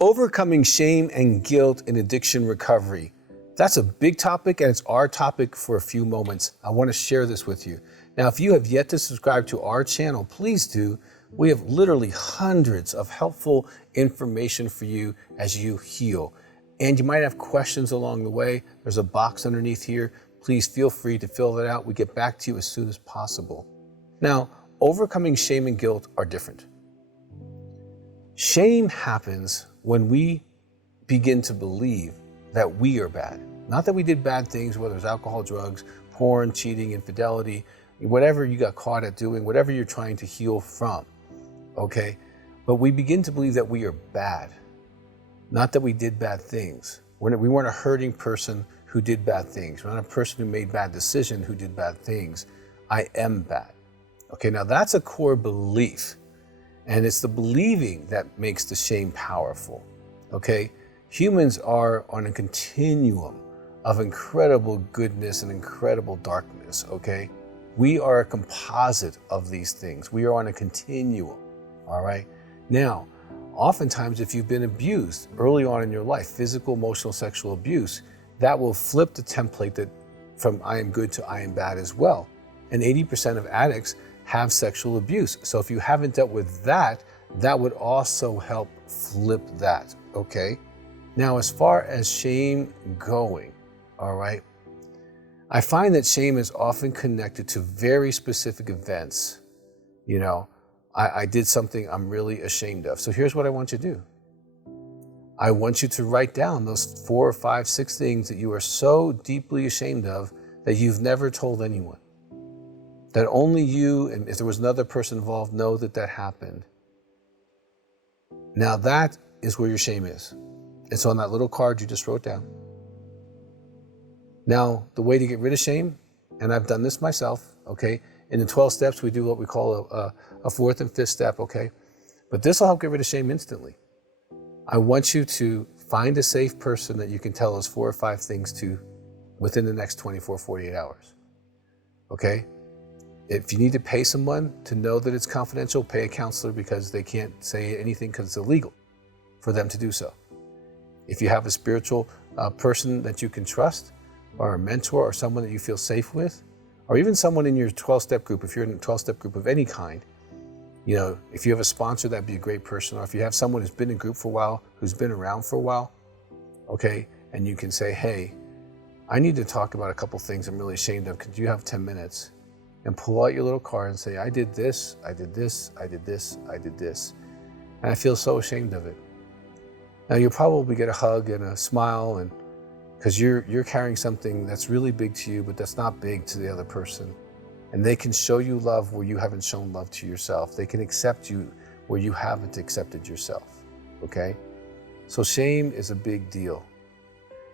Overcoming shame and guilt in addiction recovery. That's a big topic, and it's our topic for a few moments. I want to share this with you. Now, if you have yet to subscribe to our channel, please do. We have literally hundreds of helpful information for you as you heal. And you might have questions along the way. There's a box underneath here. Please feel free to fill that out. We get back to you as soon as possible. Now, overcoming shame and guilt are different. Shame happens when we begin to believe that we are bad. Not that we did bad things, whether it's alcohol, drugs, porn, cheating, infidelity, whatever you got caught at doing, whatever you're trying to heal from, okay? But we begin to believe that we are bad, not that we did bad things. We weren't a hurting person who did bad things. We're not a person who made bad decisions who did bad things. I am bad. Okay, now that's a core belief. And it's the believing that makes the shame powerful, okay? Humans are on a continuum of incredible goodness and incredible darkness, okay? We are a composite of these things. We are on a continuum, all right? Now, oftentimes if you've been abused early on in your life, physical, emotional, sexual abuse, that will flip the template that from I am good to I am bad as well. And 80% of addicts have sexual abuse. So if you haven't dealt with that, that would also help flip that, okay? Now, as far as shame going, all right, I find that shame is often connected to very specific events. You know, I did something I'm really ashamed of. So here's what I want you to do. I want you to write down those 4 or 5, 6 things that you are so deeply ashamed of that you've never told anyone. That only you, and if there was another person involved, know that that happened. Now that is where your shame is. It's on that little card you just wrote down. Now, the way to get rid of shame, and I've done this myself, okay? In the 12 steps, we do what we call a 4th and 5th step, okay? But this will help get rid of shame instantly. I want you to find a safe person that you can tell those 4 or 5 things to within the next 24, 48 hours, okay? If you need to pay someone to know that it's confidential, pay a counselor because they can't say anything because it's illegal for them to do so. If you have a spiritual person that you can trust, or a mentor, or someone that you feel safe with, or even someone in your 12-step group, if you're in a 12-step group of any kind, you know, if you have a sponsor, that'd be a great person. Or if you have someone who's been in group for a while, who's been around for a while, okay, and you can say, hey, I need to talk about a couple things I'm really ashamed of. Could you have 10 minutes? And pull out your little card and say, I did this, I did this, I did this, I did this. And I feel so ashamed of it. Now you'll probably get a hug and a smile, and because you're carrying something that's really big to you, but that's not big to the other person. And they can show you love where you haven't shown love to yourself. They can accept you where you haven't accepted yourself, okay? So shame is a big deal.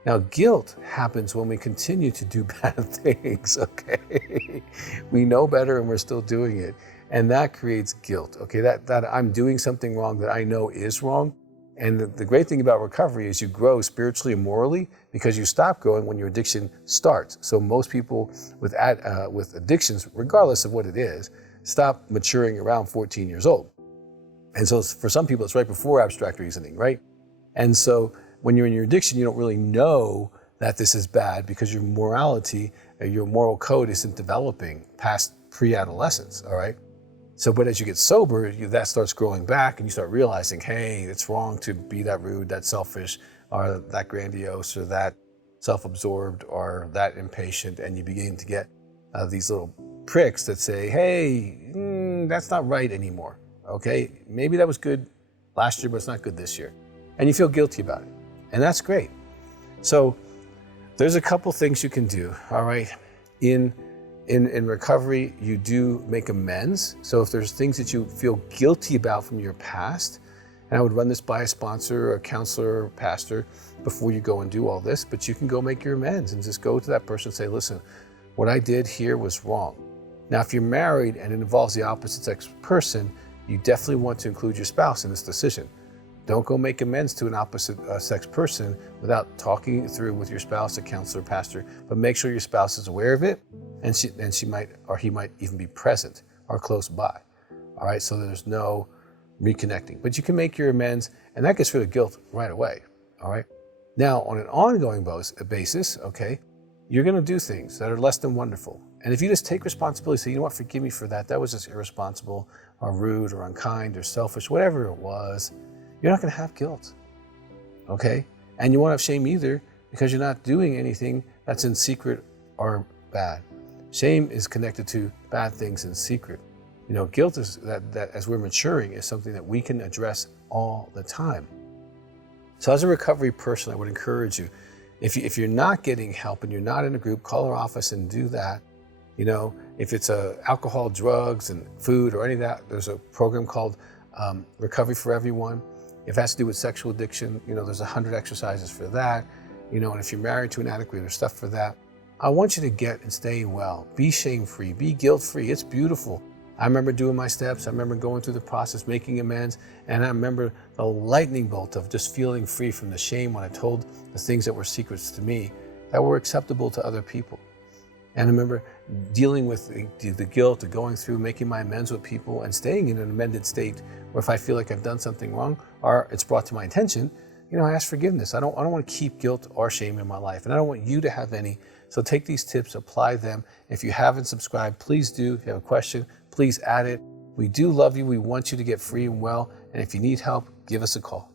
Now, guilt happens when we continue to do bad things, okay? We know better and we're still doing it. And that creates guilt, okay? That I'm doing something wrong that I know is wrong. And the great thing about recovery is you grow spiritually and morally because you stop growing when your addiction starts. So most people with addictions, regardless of what it is, stop maturing around 14 years old. And so for some people, it's right before abstract reasoning, right? And so when you're in your addiction, you don't really know that this is bad because your morality, your moral code isn't developing past pre-adolescence, all right? So, but as you get sober, that starts growing back and you start realizing, hey, it's wrong to be that rude, that selfish, or that grandiose, or that self-absorbed, or that impatient, and you begin to get these little pricks that say, hey, that's not right anymore, okay? Maybe that was good last year, but it's not good this year. And you feel guilty about it. And that's great. So there's a couple things you can do, all right? In recovery, you do make amends. So if there's things that you feel guilty about from your past, and I would run this by a sponsor, or a counselor, or pastor before you go and do all this, but you can go make your amends and just go to that person and say, listen, what I did here was wrong. Now, if you're married and it involves the opposite sex person, you definitely want to include your spouse in this decision. Don't go make amends to an opposite sex person without talking it through with your spouse, a counselor, pastor, but make sure your spouse is aware of it, and she might, or he might even be present or close by. All right, so there's no reconnecting. But you can make your amends, and that gets rid of guilt right away, all right? Now, on an ongoing basis, okay, you're gonna do things that are less than wonderful. And if you just take responsibility, say, you know what, forgive me for that. That was just irresponsible or rude or unkind or selfish, whatever it was, you're not gonna have guilt, okay? And you won't have shame either because you're not doing anything that's in secret or bad. Shame is connected to bad things in secret. You know, guilt is that as we're maturing is something that we can address all the time. So as a recovery person, I would encourage you, if you're not getting help and you're not in a group, call our office and do that. You know, if it's alcohol, drugs, and food or any of that, there's a program called Recovery for Everyone. If it has to do with sexual addiction, you know, there's 100 exercises for that. You know, and if you're married to an addict, there's stuff for that. I want you to get and stay well. Be shame-free, be guilt-free. It's beautiful. I remember doing my steps. I remember going through the process, making amends. And I remember the lightning bolt of just feeling free from the shame when I told the things that were secrets to me that were acceptable to other people. And I remember dealing with the guilt of going through, making my amends with people and staying in an amended state where if I feel like I've done something wrong or it's brought to my attention, you know, I ask forgiveness. I don't want to keep guilt or shame in my life. And I don't want you to have any. So take these tips, apply them. If you haven't subscribed, please do. If you have a question, please add it. We do love you. We want you to get free and well. And if you need help, give us a call.